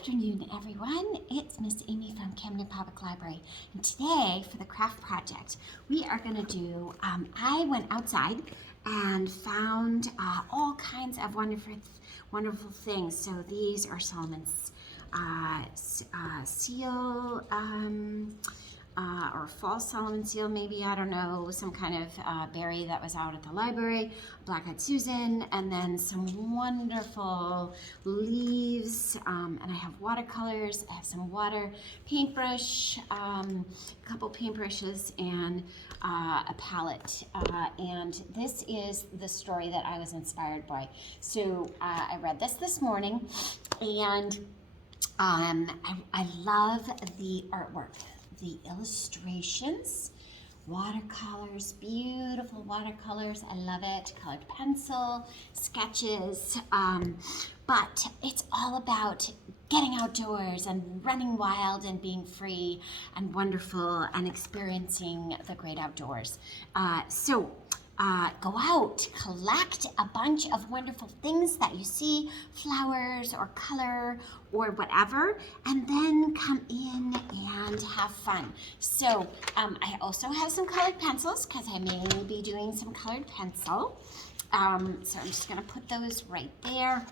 afternoon, everyone. It's Miss Amy from Camden Public Library. And today, for the craft project, we are going to do, I went outside and found all kinds of wonderful things. So these are Solomon's seal, or false Solomon seal, maybe, I don't know, some kind of berry that was out at the library, black-eyed Susan, and then some wonderful leaves, and I have watercolors, I have some water, paintbrush, a couple paintbrushes, and a palette, and this is the story that I was inspired by. So I read this morning, and I love the artwork. The illustrations, watercolors, beautiful watercolors. I love it. Colored pencil, sketches, but it's all about getting outdoors and running wild and being free and wonderful and experiencing the great outdoors. Go out, collect a bunch of wonderful things that you see, flowers or color or whatever, and then come in and have fun. So I also have some colored pencils because I may be doing some colored pencil. So I'm just gonna put those right there.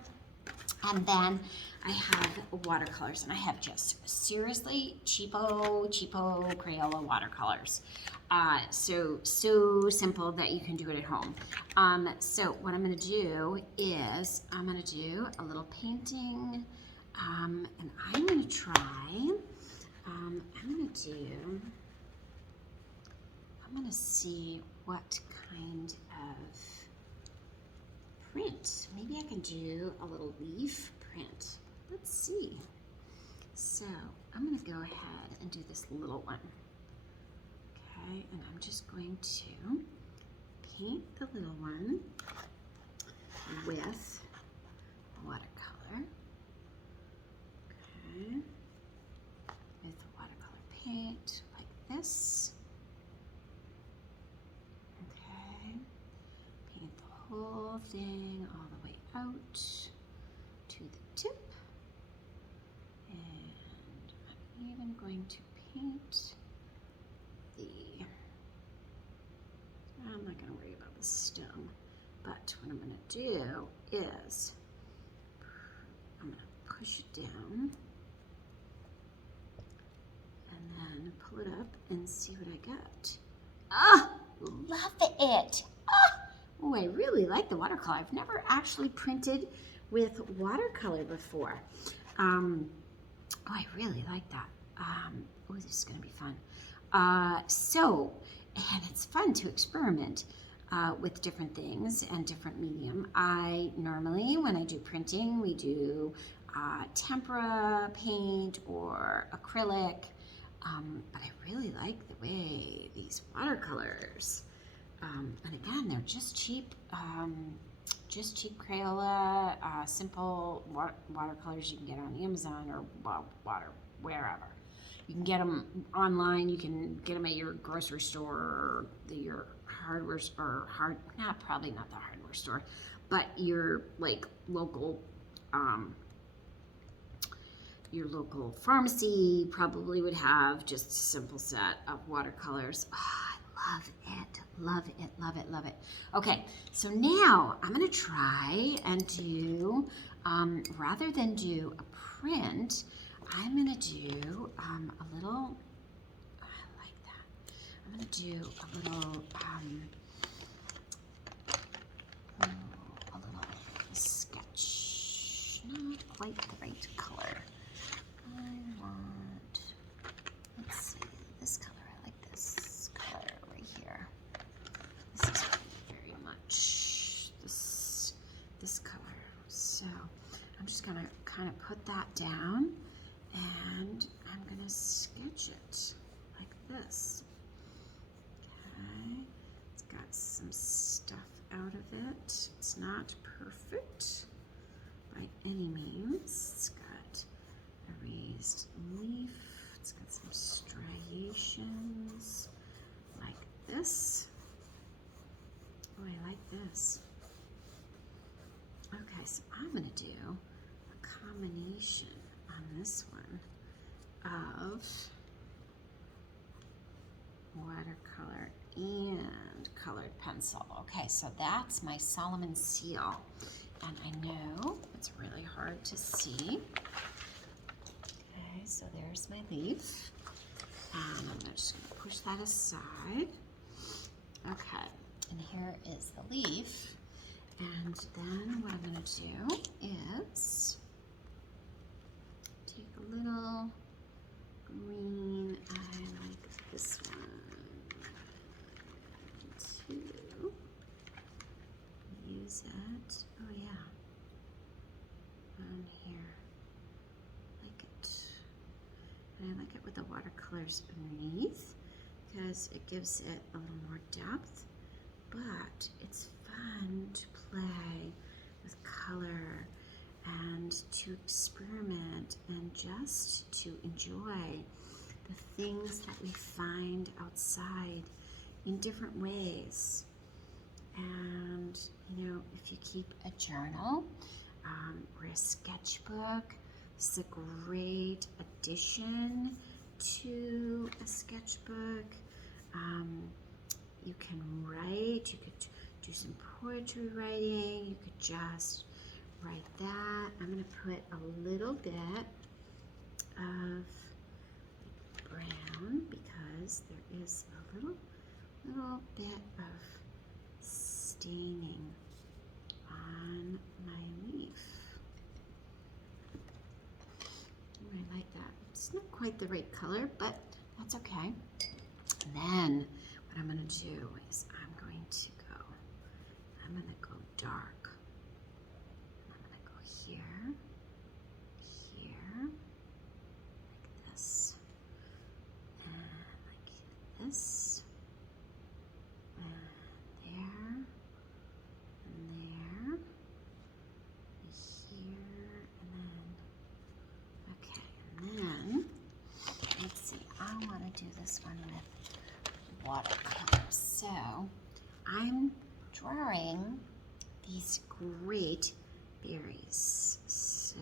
And then I have watercolors, and I have just seriously cheapo Crayola watercolors. So simple that you can do it at home. So what I'm gonna do is I'm gonna do a little painting, and I'm gonna try, I'm gonna see what kind of print. Maybe I can do a little leaf print. Let's see. So I'm gonna go ahead and do this little one. Okay, and I'm just going to paint the little one with watercolor. Okay, with watercolor paint like this. Okay, paint the whole thing all the way out to the tip. And I'm even going to paint I'm not going to worry about the stem, but what I'm going to do is I'm going to push it down and then pull it up and see what I got. Ah, love it. Oh, I really like the watercolor. I've never actually printed with watercolor before. Oh, I really like that. Oh, this is going to be fun. And it's fun to experiment with different things and different medium. I normally, when I do printing, we do tempera paint or acrylic, but I really like the way these watercolors, and again, they're just cheap Crayola, simple watercolors you can get on Amazon or wherever. You can get them online. You can get them at your grocery store or your hardware store, probably not the hardware store, but your local pharmacy probably would have just a simple set of watercolors. Oh, I love it. Okay, so now I'm gonna try and do, rather than do a print, I'm gonna do a little, I like that. I'm gonna do a little sketch. Not quite the right color. I want, let's see, this color. I like this color right here. This is very much this color. So I'm just gonna kind of put that down. And I'm going to sketch it like this. Okay, it's got some stuff out of it. It's not perfect by any means. It's got a raised leaf. It's got some striations like this. Oh, I like this. Okay, so I'm going to do a combination on this one of watercolor and colored pencil. Okay, so that's my Solomon seal. And I know it's really hard to see. Okay, so there's my leaf. And I'm just gonna push that aside. Okay, and here is the leaf. And then what I'm gonna do is take a little green, I like this one, to use it. Oh yeah, on here, like it. And I like it with the watercolors underneath because it gives it a little more depth, but it's fun to play with color and to experiment and just to enjoy the things that we find outside in different ways. And you know, if you keep a journal or a sketchbook, this is a great addition to a sketchbook. You can write, you could do some poetry writing, you could just write that. I'm going to put a little bit of brown because there is a little bit of staining on my leaf. I like that. It's not quite the right color, but that's okay. And then what I'm going to do is I'm going to go dark. I'm going to go here, here, like this, and like this, and there, and there, here, and then, okay, and then, let's see, I want to do this one with watercolor. So, I'm drawing these great berries. So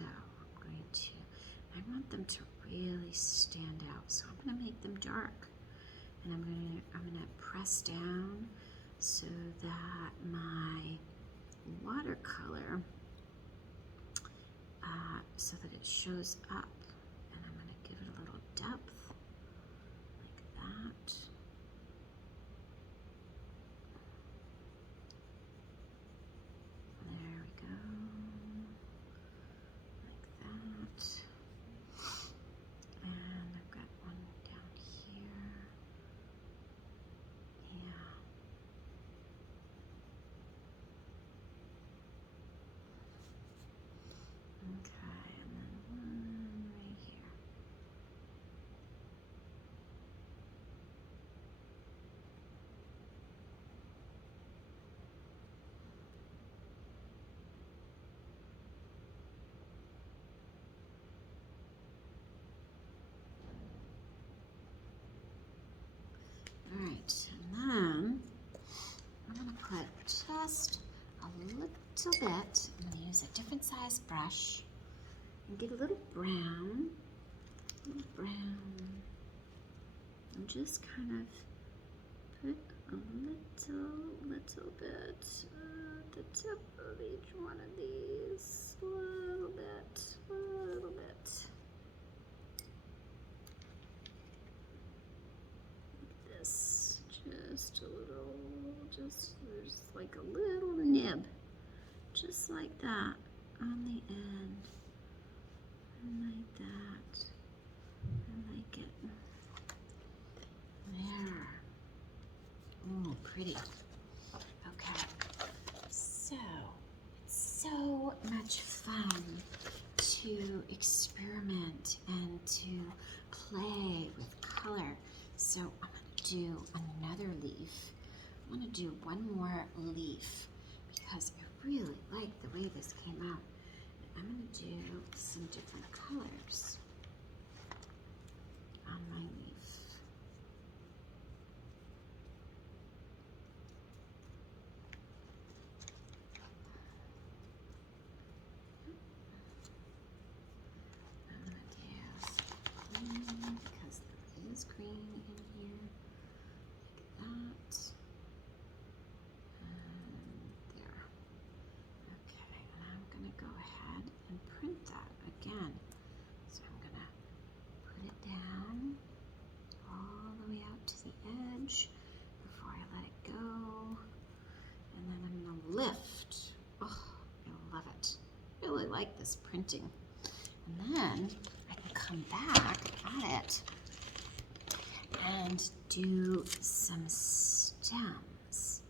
I want them to really stand out. So I'm gonna make them dark. And I'm gonna press down so that my watercolor, so that it shows up. And I'm gonna give it a little depth, like that. There we go, like that. And I've got one down here. Yeah. Okay, and then one right here. All right, and then I'm gonna put just a little bit. I'm gonna use a different size brush and get a little brown, and just kind of put a little bit at the tip of each one of these, a little bit. This, just a little, there's like a little nib, just like that on the end, and like that, and like it. There. Oh, pretty. Okay. So, it's so much fun to experiment and to play with color. So, I'm going to do another leaf. I'm going to do one more leaf because I really like the way this came out. I'm going to do some different colors on my leaf. I'm going to do this green in here, like that. And there. Okay, and I'm gonna go ahead and print that again. So I'm gonna put it down all the way out to the edge before I let it go. And then I'm gonna lift. Oh, I love it. I really like this printing. And then I can come back at it and do some stems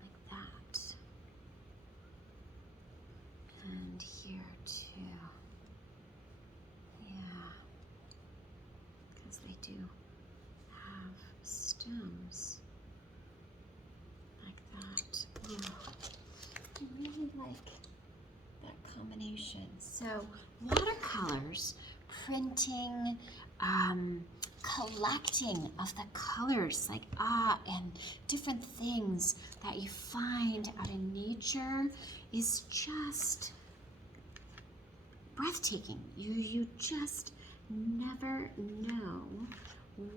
like that. And here too. Yeah, because they do have stems like that. Oh, I really like that combination. So watercolors, printing, collecting of the colors, like and different things that you find out in nature is just breathtaking. You just never know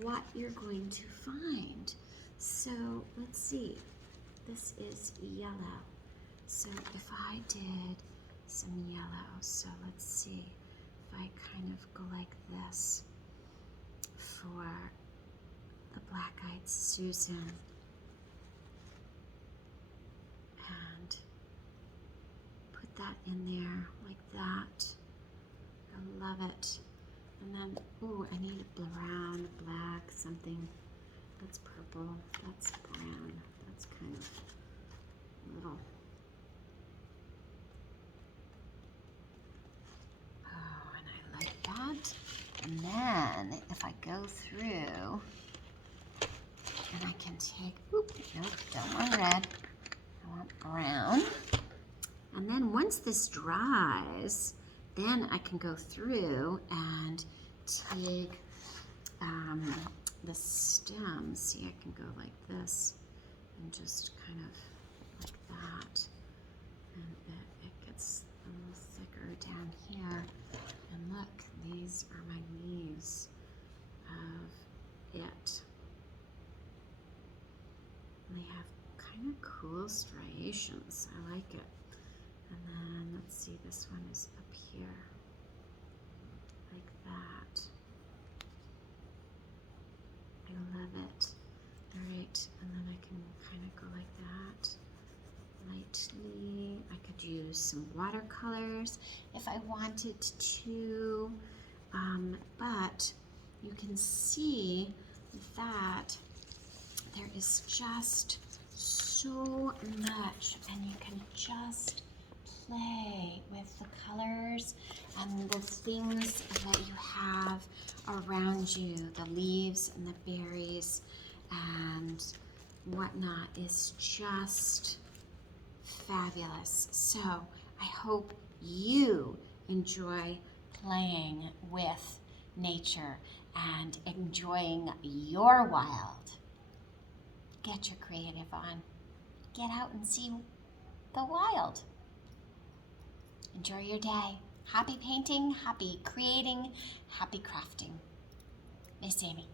what you're going to find. So let's see. This is yellow. So if I did some yellow, so let's see if I kind of go like this for the Black-Eyed Susan, and put that in there like that. I love it. And then, ooh, I need a brown, black, something. That's purple, that's brown, that's kind of little. Oh, and I like that. And then if I go through, and I can take, oop, nope, don't want red, I want brown. And then once this dries, then I can go through and take the stems. See, I can go like this and just kind of like that. And it gets a little thicker down here. And look, these are my leaves of it. And they have kind of cool striations. I like it. And then let's see, this one is up here, like that. I love it. All right, and then I can kind of go like that, lightly. I could use some watercolors if I wanted to, but you can see that there is just so much, and you can just play with the colors and the things that you have around you, the leaves and the berries and whatnot is just fabulous. So I hope you enjoy playing with nature and enjoying your wild. Get your creative on. Get out and see the wild. Enjoy your day. Happy painting, happy creating, happy crafting. Miss Amy.